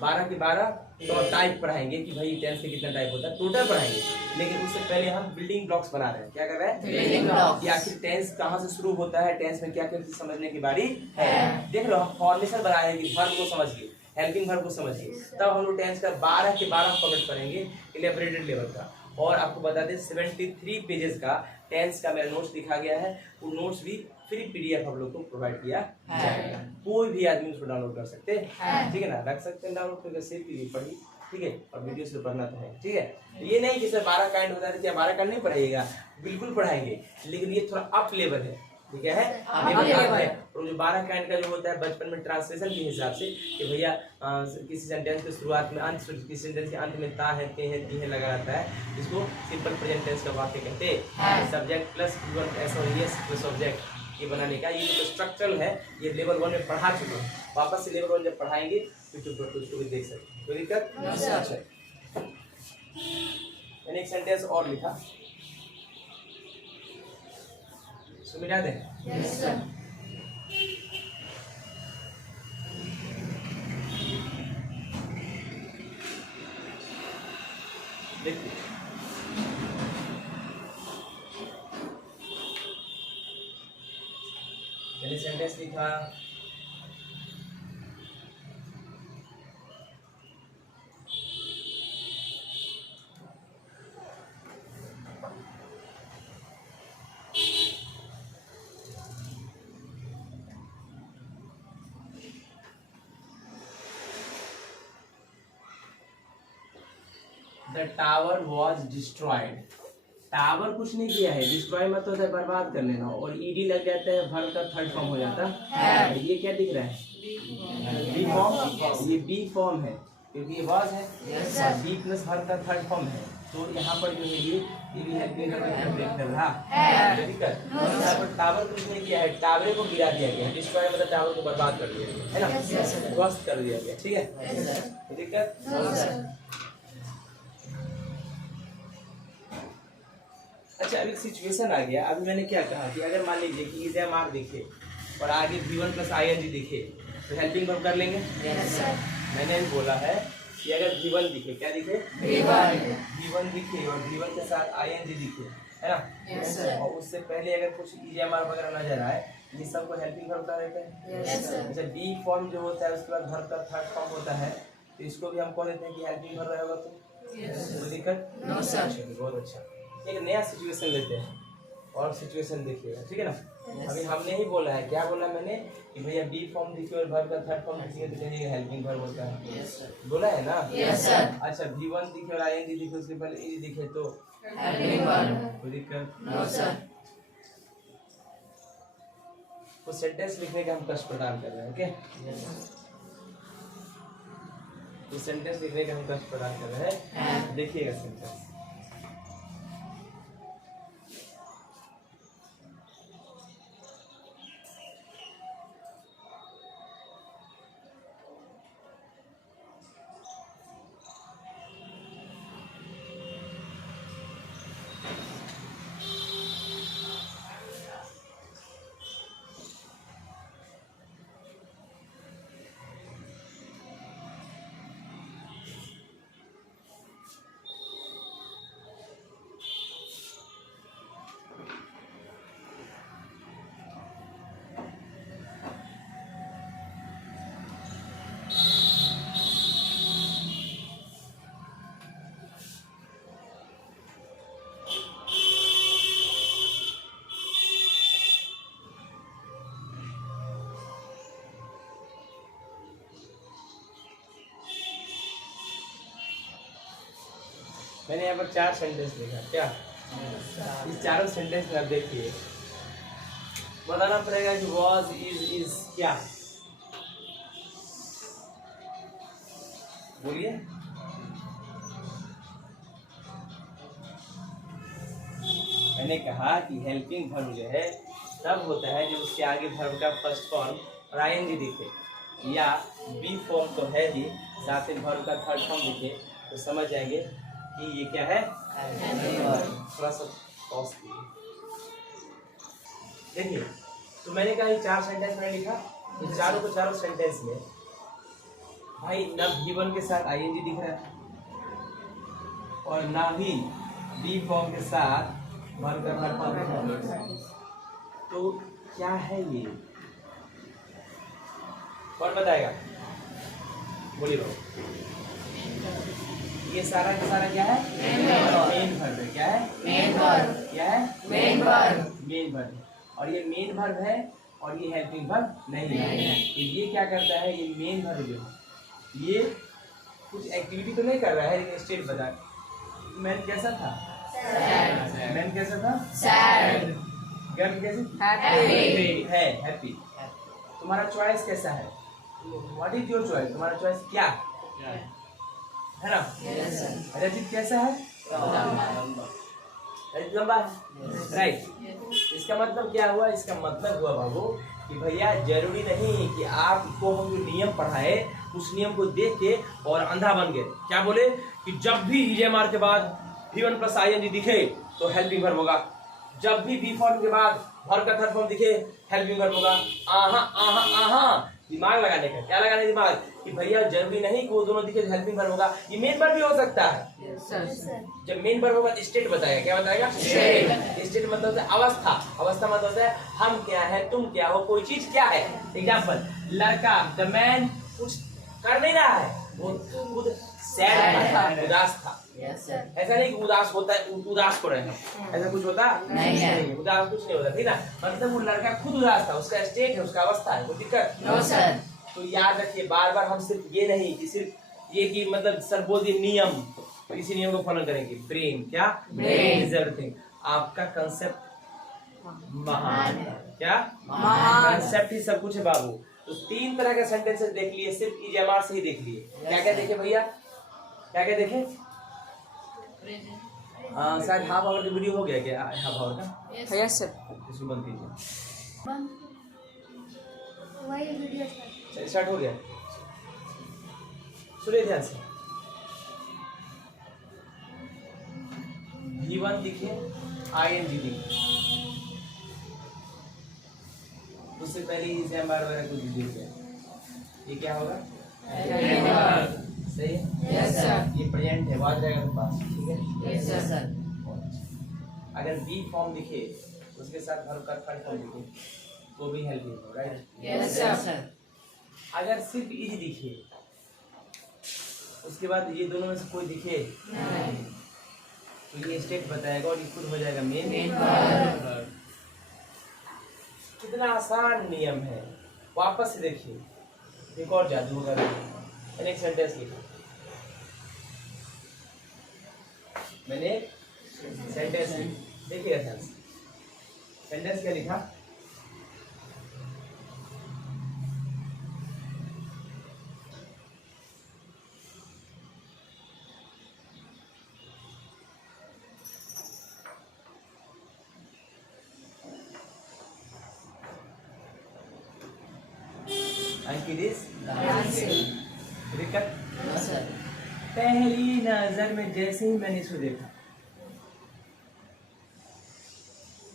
12 के 12 तो टाइप पढ़ाएंगे कि भाई टेंस के कितना टाइप होता है, टोटल पढ़ाएंगे। लेकिन उससे पहले हम बिल्डिंग ब्लॉक्स बना रहे हैं। क्या कर रहे हैं? Building blocks. कि आखिर टेंस कहाँ से शुरू होता है, टेंस में क्या क्या चीज समझने की बारी है। देख लो हम फॉर्मेशन बना रहे हैं कि वर्ब को समझिए, हेल्पिंग वर्ब को समझिए, तब हम लोग टेंस का 12 के 12 फॉर्मेट करेंगे इलेबोरेटेड लेवल का। और आपको बता दें 73 पेजेस का टेंस का मेरा नोट्स दिखा गया है। वो नोट्स भी फ्री पीडीएफ हम लोग को प्रोवाइड किया जाएगा। कोई भी आदमी उसको डाउनलोड कर सकते हैं, ठीक है ना? रख सकते हैं डाउनलोड करके, सेव कीजिए, पढ़िए, ठीक है? और वीडियो से पढ़ना तो है, ठीक है? ये नहीं कि सर 12 काइंड होता है, 12 काइंड नहीं पढ़ाइएगा, बिल्कुल पढ़ाएंगे, लेकिन ये थोड़ा अप लेवल है, ठीक है? लेवल है। और जो 12 काइंड का जो होता है बचपन में ट्रांसलेशन के हिसाब से कि भैया किसी सेंटेंस के शुरुआत में अंत, किसी सेंटेंस के अंत में ता है, ते है, ती है लगा रहता है, जिसको सिंपल प्रेजेंट टेंस का वाक्य कहते हैं। Subject plus S plus object ये बनाने का ये जो स्ट्रक्चरल है, ये लेवल 1 में पढ़ा चुके हैं। वापस से लेवल 1 जब पढ़ाएंगे यूट्यूब पर तो उसको भी देख सकते हैं। कोई दिक्कत? अच्छा, मैंने एक सेंटेंस और लिखा, इसको मिटा दें। Yes sir. देखिए मैंने सेंटेंस लिखा, the tower was destroyed. Tower कुछ नहीं किया है, डिस्ट्रॉय मतलब होता है बर्बाद कर लेना, और ईडी लग जाता है, वर्ब का थर्ड फॉर्म हो जाता है। ये क्या दिख रहा है? Be form. ये बी फॉर्म है क्योंकि ये वॉज है, और बी प्लस वर्ब का थर्ड फॉर्म है। तो यहाँ पर जो है ये भी हेल्पिंग कर रहा है। दिक्कत यहाँ पर टावर कुछ नहीं किया है, टावरे को गिरा दिया गया है। डिस्ट्रॉय मतलब टावर को बर्बाद कर दिया गया है ना, ध्वस्त कर दिया गया। ठीक है, दिक्कत। अच्छा, अभी सिचुएशन आ गया। अभी मैंने क्या कहा कि अगर मान लीजिए कि इज एम आर दिखे और आगे V1 प्लस ING दिखे तो हेल्पिंग वर्ब कर लेंगे। मैंने भी बोला है कि अगर V1 दिखे, क्या दिखे? V1 दिखे और V1 के साथ ING दिखे, है ना, और उससे पहले अगर कुछ EMR वगैरह नजर आए, ये सबको हेल्पिंग वर्ब कर देते हैं। जैसे बी फॉर्म जो होता है उसके बाद वर्ब का थर्ड फॉर्म होता है, तो इसको भी हम कह देते हैं कि हेल्पिंग वर्ब रहेगा। तो दिक्कत? बहुत अच्छा। एक नया सिचुएशन लेते हैं और सिचुएशन देखिएगा, ठीक है ना। अभी हमने ही बोला है, क्या बोला मैंने कि भैया बी फॉर्म दिखे और वर्ब का थर्ड फॉर्म दिखे तो कहिए हेल्पिंग वर्ब होता है। बोला है ना? अच्छा, V1 दिखे और ING दिखे, उसके पहले ईडी दिखे तो हेल्पिंग वर्ब। कोई दिक्कत? तो सेंटेंस लिखने का हम कष्ट प्रदान कर रहे हैं। ओके, तो सेंटेंस लिखने का हम कष्ट प्रदान कर रहे हैं। देखिएगा सेंटेंस। मैंने यहाँ पर 4 सेंटेंस लिखा। क्या इस चारों सेंटेंस में आप देखिए, बताना पड़ेगा कि was is क्या। बोलिए। मैंने कहा कि हेल्पिंग वर्ब जो है तब होता है जब उसके आगे वर्ब का फर्स्ट फॉर्म और ING दिखे, या बी फॉर्म तो है ही, साथ में वर्ब का थर्ड फॉर्म दिखे, तो समझ जाएंगे कि ये क्या है। थोड़ा सा पॉज कीजिए, देखिए। तो मैंने कहा ये 4 सेंटेंस मैंने लिखा, इन चारों को चारों सेंटेंस में भाई ना V1 के साथ ING दिख रहा है और ना ही बी फॉर्म के साथ वर्ब का थर्ड फॉर्म दिख रहा है। तो क्या है ये? कौन बताएगा? बोलिए बाबू। ये सारा का सारा क्या है? मेन वर्ब है। क्या है? Main verb. क्या है? Main verb. मेन वर्ब, और ये मेन वर्ब है और ये हेल्पिंग वर्ब नहीं है। तो ये क्या करता है? ये मेन वर्ब जो ये कुछ एक्टिविटी तो नहीं कर रहा है, लेकिन स्टेट बता। मैन कैसा था? मैन कैसा था? सैड। गर्ल कैसी? हैप्पी है। हैप्पी। तुम्हारा चॉइस कैसा है? What is your choice? तुम्हारा चॉइस क्या है ना? रजित कैसा है? रजित लंबा है, राइट। इसका मतलब क्या हुआ? इसका मतलब हुआ बाबू कि भैया जरूरी नहीं कि आपको हम जो नियम पढ़ाए उस नियम को देख के और अंधा बन गए। क्या बोले कि जब भी EMR के बाद V1 प्लस ING दिखे तो हेल्पिंग वर्ब होगा, जब भी बी फॉर्म के बाद वर्ब का थर्ड फॉर्म दिखे हेल्पिंग वर्ब होगा। आहा आहा आहा, दिमाग लगाने का। क्या लगाने दिमाग कि भैया जरूरी नहीं कि वो दोनों दिखे हेल्पिंग वर्ब होगा, ये मेन वर्ब भी हो सकता है। जब मेन वर्ब होगा स्टेट बताएगा। क्या बताएगा? स्टेट मतलब होता है अवस्था। अवस्था मतलब होता है हम क्या है, तुम क्या हो, कोई चीज क्या है। एग्जाम्पल, लड़का द मैन कुछ कर नहीं रहा है, वो खुद सैड था, उदास था। ऐसा नहीं कि उदास होता है, उदास को रहना, ऐसा कुछ होता नहीं, उदास कुछ नहीं होता, ठीक ना। मतलब वो लड़का खुद उदास था, उसका स्टेट है, उसका अवस्था है, कोई दिक्कत। तो याद रखिए बार बार हम सिर्फ ये नहीं कि सिर्फ ये कि मतलब सर बोल दिए नियम, तो इसी नियम को फॉलो करेंगे। ब्रेन क्या इज एवरीथिंग। आपका कंसेप्ट महान है। क्या कंसेप्ट ही सब कुछ है बाबू। तो 3 तरह के सेंटेंसेस देख लिए, सिर्फ इजमार से ही देख लिए। क्या क्या देखे भैया? क्या क्या देखे? शायद हाफ आवर का वीडियो हो गया क्या? हाफ आवर का? Yes sir. इसको बंद कीजिए। वही वीडियो स्टार्ट हो गया। सुनिए ध्यान से। V1 दिखे, ING दिखे, उससे पहले इसे बार बार कुछ दिखे, ये क्या होगा? सही है? Yes sir. ये प्रेजेंट है, वाज रहेगा तो पास, ठीक है? Yes sir. अगर बी फॉर्म दिखे उसके साथ वर्ब का थर्ड फॉर्म दिखे तो भी हेल्पिंग हो, राइट? Yes sir. अगर सिर्फ इज दिखे उसके बाद ये दोनों में से कोई दिखे तो ये स्टेट बताएगा और ये खुद हो जाएगा मेन वर्ब। कितना आसान नियम है। वापस से देखिए, एक और जादू होगा। मैंने एक सेंटेंस लिखा, मैंने एक सेंटेंस देखिएगा ध्यान से। सेंटेंस क्या लिखा? अंकित इज रिकट। पहली नजर में जैसे ही मैंने इसको देखा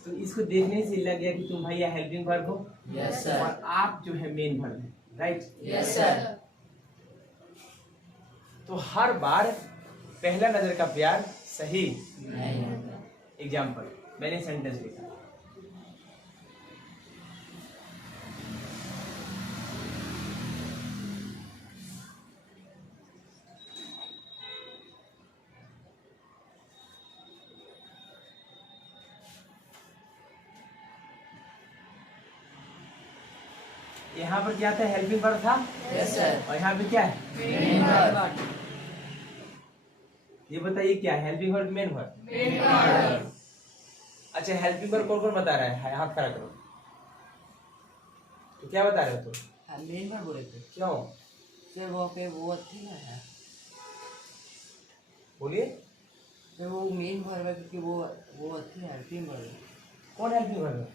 तो इसको देखने से लग गया कि तुम भैया हेल्पिंग वर्ब हो। Yes sir. और आप जो है मेन वर्ब है, राइट? Yes sir. तो हर बार पहला नजर का प्यार सही। एग्जाम्पल, मैंने सेंटेंस लिखा, यहाँ पर क्या था? हेल्पिंग वर्ब था। Yes sir. और यहाँ पे क्या है? Main verb. ये बताइए क्या है हेल्पिंग वर्ब, मेन वर्ब? अच्छा, हेल्पिंग वर्ब कौन कौन बता रहा है? हाथ खड़ा करो। तो क्या बता रहे हो तुम? मेन वर्ब बोले थे क्यों? सर। वो पे वो थी ना है, बोलिए। सर वो मेन वर्ब है क्योंकि वो थी हेल्पिंग वर्ब। कौन हेल्पिंग वर्ब है?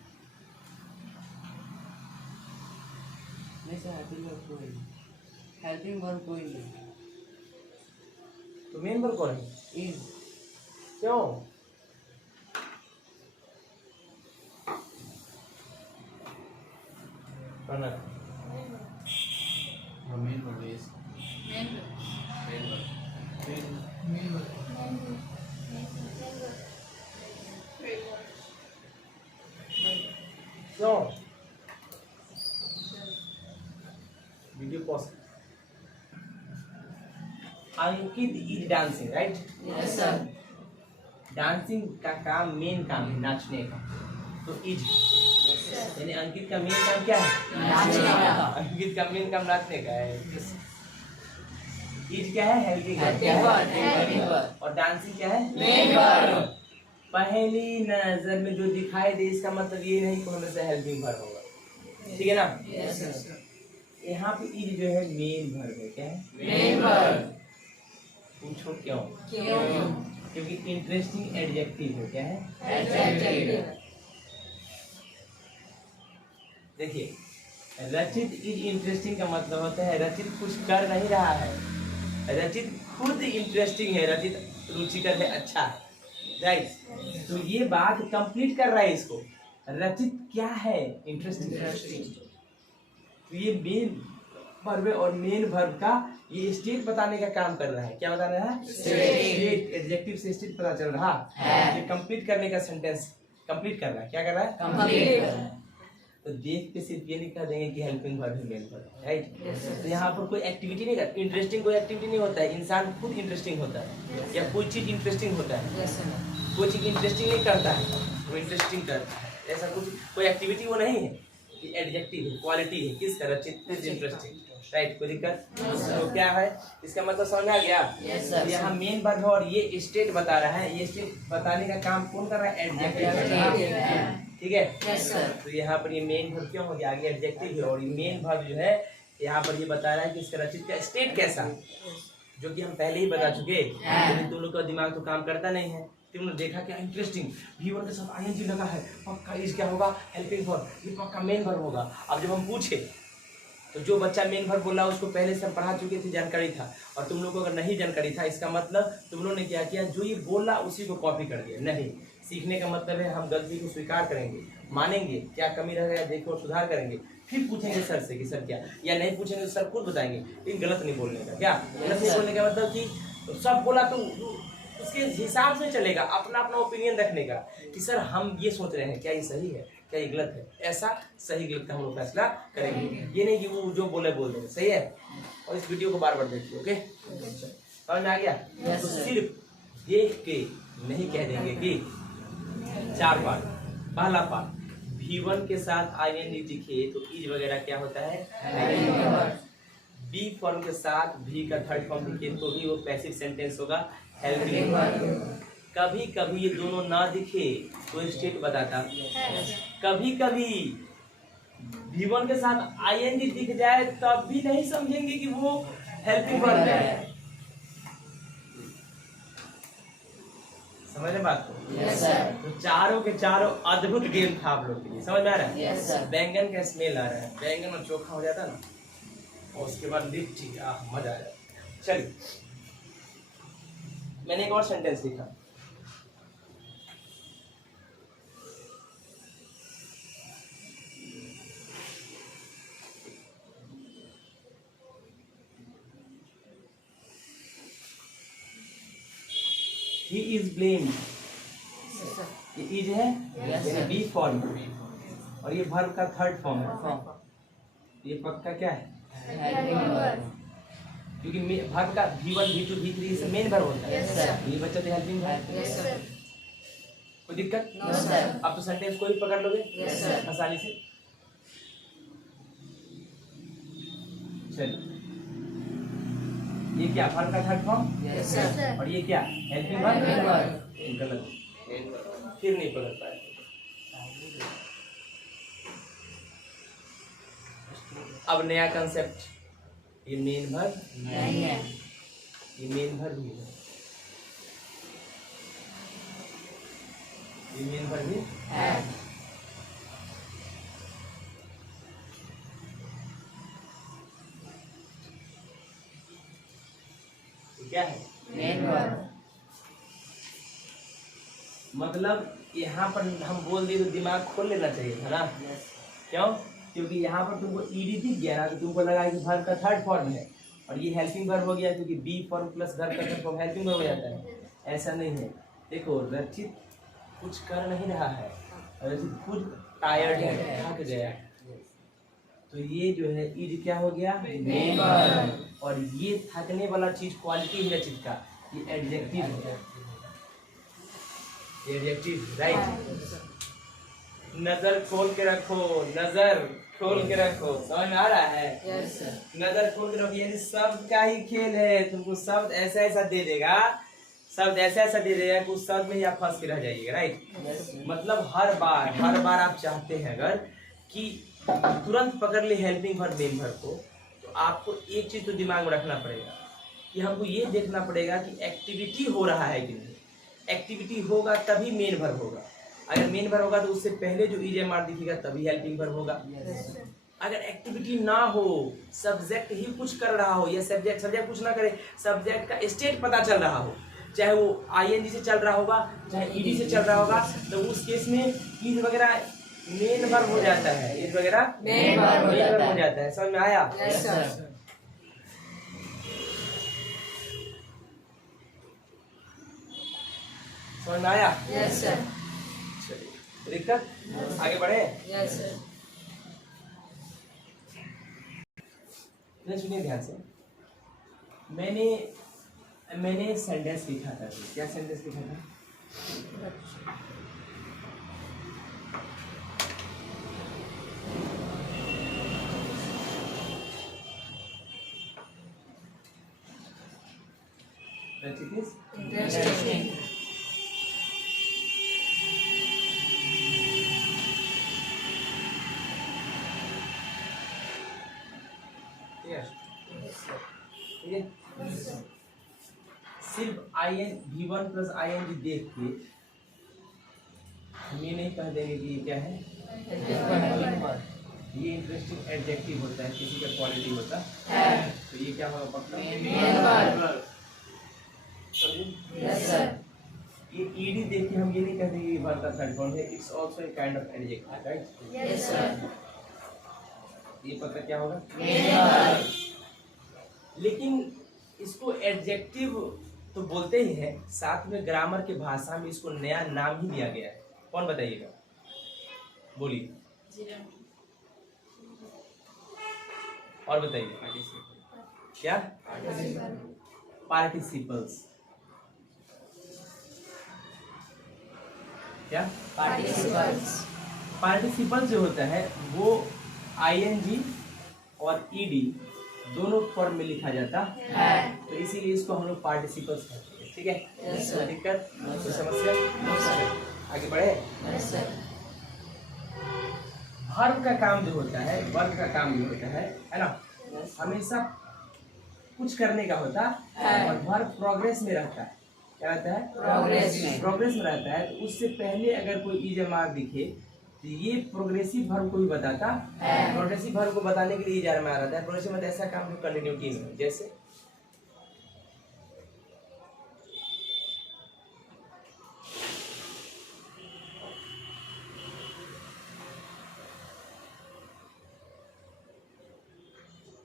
नहीं सर, हेल्पिंग वर्ब कोई नहीं, हेल्पिंग वर्ब कोई नहीं। तो मेन वर्ब कौन है? इज। क्यों? Main verb is. क्यों? Video pause. Ankit is dancing, right? Yes sir. Dancing का काम मेन काम है नाचने का, तो इज यानी अंकित का मेन काम क्या है? नाचने का। अंकित का मेन काम नाचने का है। इज क्या है? Helping verb. और डांसिंग क्या है? Main verb. पहली नजर में जो दिखाई दे इसका मतलब ये नहीं कि हमेशा हेल्पिंग वर्ब होगा, ठीक है ना? Yes sir. यहाँ पे इज जो है मेन वर्ब है। क्या है? Main verb. पूछो क्यों? क्यों? क्योंकि इंटरेस्टिंग एडजेक्टिव है। क्या है? एडजेक्टिव। देखिए, रचित इज इंटरेस्टिंग का मतलब होता है रचित कुछ कर नहीं रहा है, रचित खुद इंटरेस्टिंग है, रचित रुचिकर है, अच्छा है, राइट? तो ये बात कंप्लीट कर रहा है इसको। रचित क्या है? इंटरेस्टिंग। तो ये मेन वर्ब है और मेन वर्ब का ये स्टेट बताने का काम कर रहा है। क्या बता रहा है? स्टेट। एडजेक्टिव से स्टेट पता चल रहा है। ये कंप्लीट करने का सेंटेंस कंप्लीट कर रहा है। क्या कर रहा है? कंप्लीट। तो देख के सिर्फ ये नहीं कह देंगे कि हेल्पिंग वर्ब है मेन वर्ब, राइट? तो यहाँ पर कोई एक्टिविटी नहीं कर, इंटरेस्टिंग कोई एक्टिविटी नहीं होता है, इंसान खुद इंटरेस्टिंग होता है या कोई चीज इंटरेस्टिंग होता है। कोई चीज इंटरेस्टिंग नहीं करता है, वो इंटरेस्टिंग करता है। ऐसा कुछ कोई एक्टिविटी वो नहीं है कि एडजेक्टिव है, क्वालिटी है, किस तरह से इंटरेस्टिंग, राइट? कोई दिक्कत? तो क्या है इसका मतलब समझ आ गया? तो यहाँ मेन वर्ब है और ये स्टेट बता रहा है। ये स्टेट बताने का काम कौन कर रहा है? एडजेक्टिव। ठीक है? तो यहाँ पर ये मेन वर्ब क्यों हो गया? आगे एडजेक्टिव है और ये मेन वर्ब जो है यहाँ पर ये बता रहा है कि इसका रचित का स्टेट कैसा, जो कि हम पहले ही बता चुके। लेकिन तुम लोग का दिमाग तो काम करता नहीं है। तुमने देखा क्या इंटरेस्टिंग, V1 के साथ ING लगा है, पक्का इस क्या होगा? हेल्पिंग वर्ब, ये पक्का मेन वर्ब होगा। अब जब हम पूछे तो जो बच्चा मेन वर्ब बोला उसको पहले से हम पढ़ा चुके थे, जानकारी था। और तुम लोग को अगर नहीं जानकारी था, इसका मतलब तुम लोगों ने क्या किया? जो ये बोला उसी को कॉपी कर दिया। नहीं, सीखने का मतलब है हम गलती को स्वीकार करेंगे, मानेंगे, क्या कमी रह गया देखो सुधार करेंगे, फिर पूछेंगे सर से कि सर क्या, या नहीं पूछेंगे तो सर खुद बताएंगे। लेकिन गलत नहीं बोलने का। क्या गलत नहीं बोलने का मतलब कि सब बोला तो उसके हिसाब से चलेगा, अपना अपना ओपिनियन रखने का कि सर हम ये सोच रहे हैं, क्या ये सही है, क्या ये गलत है। ऐसा सही गलत का हम लोग फैसला करेंगे। ये नहीं कि वो जो बोले बोल देंगे। सही है? और इस वीडियो को बार बार देखिए। ओके, समझ में आ गया? तो सिर्फ देख के नहीं कह देंगे कि 4 पार्ट। पहला पार्ट, V1 के साथ ING दिखे तो इज वगैरह क्या होता है? बी फॉर्म के साथ भी का थर्ड फॉर्म दिखे तो भी वो पैसिव सेंटेंस होगा, हेल्पिंग वर्ब। कभी कभी ये दोनों ना दिखे तो स्टेट बताता। कभी कभी V1 के साथ ING दिख जाए तब भी नहीं समझेंगे कि वो हेल्पिंग वर्ब है। समझ में बात को? तो चारों के चारों अद्भुत गेम था आप लोग के लिए। समझ में आ रहा है? बैंगन का स्मेल आ रहा है, बैंगन और चोखा हो जाता ना, और उसके बाद लिट्टी, मजा आ जाता। चलिए, मैंने एक और सेंटेंस लिखा। He is blamed। ये इज है, ये बी फॉर्म, और ये वर्ब का थर्ड फॉर्म है। ये पक्का क्या है? क्योंकि वर्ब का V1, V2, V3 से मेन वर्ब होता है। ये बच्चा तो हेल्पिंग वर्ब। कोई दिक्कत? अब तो सेंटेंस को ही पकड़ लोगे आसानी से। चलो, ये क्या वर्ब का थर्ड फॉर्म, और ये क्या हेल्पिंग वर्ब? गलत, फिर नहीं पकड़ पाए। अब नया कंसेप्ट, ये मेन वर्ब नहीं है, ये मेन वर्ब भी है, ये मेन वर्ब भी है। क्या है? Main verb. मतलब यहाँ पर हम बोल दिए तो दिमाग खोल लेना चाहिए है ना? क्यों? क्योंकि यहाँ पर तुमको ईडी दिख गया ना, तो तुमको लगा कि वर्ब का थर्ड फॉर्म है और ये हेल्पिंग वर्ब हो गया, क्योंकि बी फॉर्म प्लस वर्ब का थर्ड फॉर्म हेल्पिंग वर्ब हो जाता है। ऐसा नहीं है। देखो, रचित कुछ कर नहीं रहा है, रचित खुद टायर्ड है, थक गया। तो ये जो है इज क्या हो गया? Main verb. और ये थकने वाला चीज क्वालिटी है रचित का, ये एडजेक्टिव है, एडजेक्टिव, राइट? नजर खोल के रखो, नजर खोल के रखो। समझ में आ रहा है? नजर खोल के रखो, यानी शब्द का ही खेल है। तुमको शब्द ऐसा ऐसा दे देगा, शब्द ऐसा ऐसा दे देगा कि उस शब्द में ही आप फंस के रह जाइएगा, राइट? मतलब हर बार आप चाहते हैं अगर कि तुरंत पकड़ ले हेल्पिंग वर्ब मेन वर्ब को, तो आपको एक चीज तो दिमाग में रखना पड़ेगा कि हमको ये देखना पड़ेगा कि एक्टिविटी हो रहा है कि नहीं। एक्टिविटी होगा तभी मेन वर्ब होगा। अगर मेन वर्ब होगा तो उससे पहले जो ईएमआर दिखेगा तभी हेल्पिंग वर्ब होगा। अगर एक्टिविटी ना हो, सब्जेक्ट ही कुछ कर रहा हो या सब्जेक्ट कुछ ना करे, सब्जेक्ट का स्टेट पता चल रहा हो, चाहे वो ING से चल रहा होगा चाहे ED से चल रहा होगा, तो उस केस में ईज वगैरह मेन वर्ब हो जाता है, इज वगैरह मेन वर्ब हो जाता है। हो जाता है। समझ में आया? Yes sir. समझ में आया? Yes sir. चलिए दिक्कत आगे बढ़े। Yes sir. सुनिए ध्यान से। मैंने मैंने सेंटेंस लिखा था। क्या सेंटेंस लिखा था? इंटरेस्टिंग। ठीक है। सिर्फ V1 प्लस ING देख के हम ये नहीं कह देंगे कि ये क्या है, ये इंटरेस्टिंग एडजेक्टिव होता है, किसी का क्वालिटी होता है। तो ये क्या होगा पक्का? Main verb. समझे? Yes sir. ये ईडी देख के हम ये नहीं कह देंगे ये वर्ब का थर्ड फॉर्म है। It's also a kind of adjective, right? Yes sir. ये पता क्या होगा? Main verb. लेकिन इसको एडजेक्टिव तो बोलते ही है, साथ में ग्रामर के भाषा में इसको नया नाम ही दिया गया है। कौन बताइएगा? बोलिए। और बताइए क्या? पार्टिसिपल्स। क्या? पार्टिसिपल्स। पार्टिसिपल्स जो होता है वो ING और ED दोनों फॉर्म में लिखा जाता है। तो इसीलिए इसको हम लोग पार्टिसिपल्स कहते हैं। ठीक है? यस कोई सर। दिक्कत, कोई समस्या? No sir. आगे बढ़े। Yes sir. वर्ब का काम जो होता है, वर्ब का काम जो होता है ना, यस। हमेशा कुछ करने का होता है है। और वर्ब प्रोग्रेस में रहता है। क्या रहता है? प्रोग्रेस में। प्रोग्रेस में रहता है। तो उससे पहले अगर कोई ईज मार्क दिखे तो ये प्रोग्रेसिव वर्ब को भी बताता है। प्रोग्रेसिव वर्ब को बताने के लिए ईज मार्क आता है। प्रोग्रेसिव मतलब ऐसा काम जो कंटिन्यूटी में, जैसे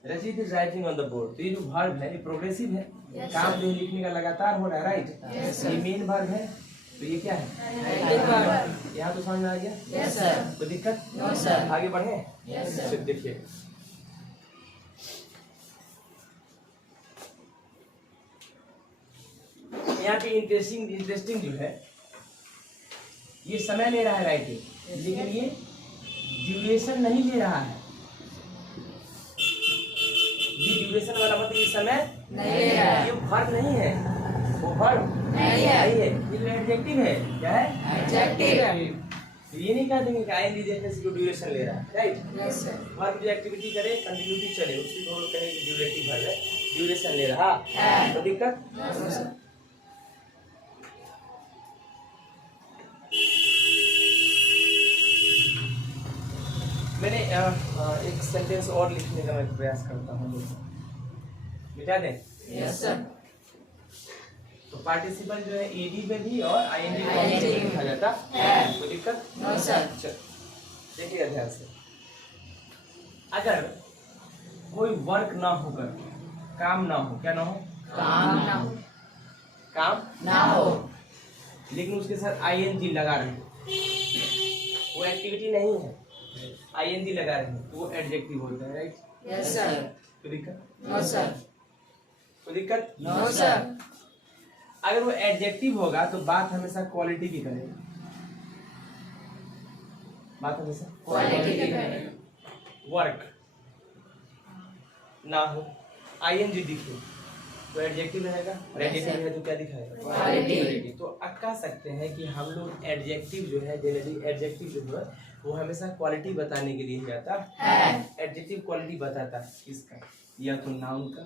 Rashid is writing on the board. तो ये जो वर्ब है ये प्रोग्रेसिव है। Yes, काम sir. जो है लिखने का लगातार हो रहा है, राइट? Yes, sir. ये मेन वर्ब है। तो ये क्या है? Active verb. यहाँ तो समझ में आ गया? Yes sir. कोई दिक्कत? No sir. आगे बढ़े। Yes sir. सिर्फ देखिए यहाँ पे इंटरेस्टिंग जो है ये समय ले रहा है राइटिंग, लेकिन ये ड्यूरेशन नहीं ले रहा है। ये ड्यूरेशन वाला मतलब ये समय नहीं ले रहा है। ये वर्ब नहीं है, वो वर्ब नहीं है। ये जो एडजेक्टिव है। क्या है? एडजेक्टिव। तो ये नहीं कह देंगे कि ING देखने से ड्यूरेशन ले रहा है, राइट? Yes sir. वर्ब जो एक्टिविटी करे, कंटिन्यूटी चले, उसकी थोड़ा कहेंगे कि ड्यूरेटिव वर्ब है, ड्यूरेशन ले रहा है। तो दिक्कत? No sir. मैंने एक सेंटेंस और लिखने का मैं प्रयास करता हूँ। मिटा दें? Yes sir. तो पार्टिसिपल जो है ED में भी और ING में ING भी लिखा जाता है। कोई दिक्कत? No sir. चल देखिएगा ध्यान से। अगर कोई वर्क ना होकर काम ना हो, क्या ना हो? काम ना हो। काम ना हो। लेकिन उसके साथ ING लगा रहे, वो एक्टिविटी नहीं है, ING लगा रहे तो वो एडजेक्टिव होता है, राइट? Yes sir. कोई दिक्कत? No sir. कोई दिक्कत? No sir. अगर वो एडजेक्टिव होगा तो बात हमेशा क्वालिटी की करेगा। बात हमेशा क्वालिटी की करें। वर्क ना हो, ING दिखे तो एडजेक्टिव रहेगा, और एडजेक्टिव है तो क्या दिखाएगा? क्वालिटी। तो अब कह सकते हैं कि हम लोग एडजेक्टिव जो है, जनरली एडजेक्टिव जो है वो हमेशा क्वालिटी बताने के लिए ही आता है। एडजेक्टिव क्वालिटी बताता है किसका? या तो नाउन का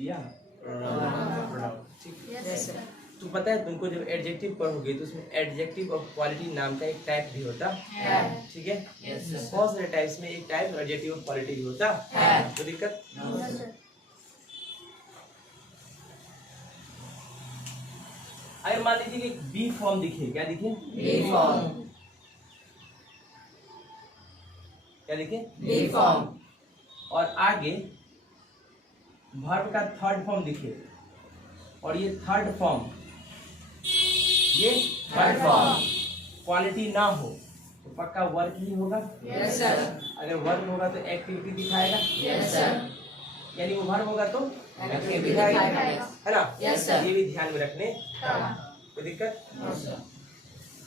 या प्रोनाउन। ठीक है? Yes sir. तो पता है तुमको, जब एडजेक्टिव पढ़ोगे तो उसमें एडजेक्टिव और क्वालिटी नाम का एक टाइप भी होता है। ठीक है? Yes sir. बहुत सारे टाइप्स में एक टाइप एडजेक्टिव और क्वालिटी भी होता है। तो दिक्कत? No sir. अगर मान लीजिए कि बी फॉर्म दिखे, क्या दिखे? Be form. क्या लिखे? Be form. और आगे वर्ब का थर्ड फॉर्म लिखे, और ये थर्ड फॉर्म, ये थर्ड फॉर्म। क्वालिटी ना हो तो पक्का वर्क ही होगा। Yes sir. अगर वर्क होगा तो एक्टिविटी दिखाएगा, यस सर। यानी वो वर्क होगा तो एक्टिविटी दिखाएगा, दिखाएगा। है ना? Yes sir. ये भी ध्यान में रखने हाँ। कोई दिक्कत? Yes sir.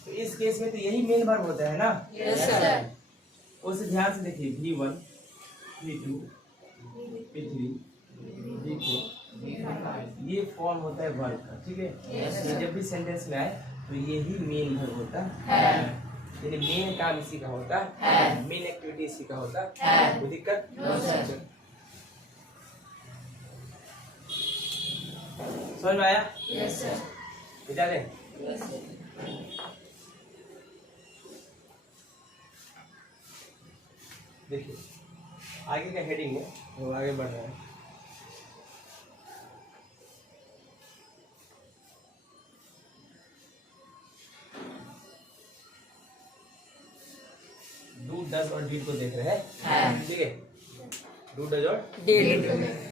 तो इस केस में तो यही मेन वर्ब होता है ना। Yes sir. उसे ध्यान से देखिए, V1, V2, V3, V4, ये फॉर्म होता है वर्ब का, ठीक है? Yes, ये sir. जब भी सेंटेंस में आए तो यही मेन वर्ब होता है, है। यानी मेन काम इसी का होता है। मेन एक्टिविटी इसी का होता है। कोई दिक्कत? No, sir. समझ में आया? Yes sir. बता दें? Yes sir. देखिए आगे का हेडिंग है, वो आगे बढ़ रहा है। डू, डज और डीड को देख रहे हैं, है। ठीक है? डू, डज और डिड।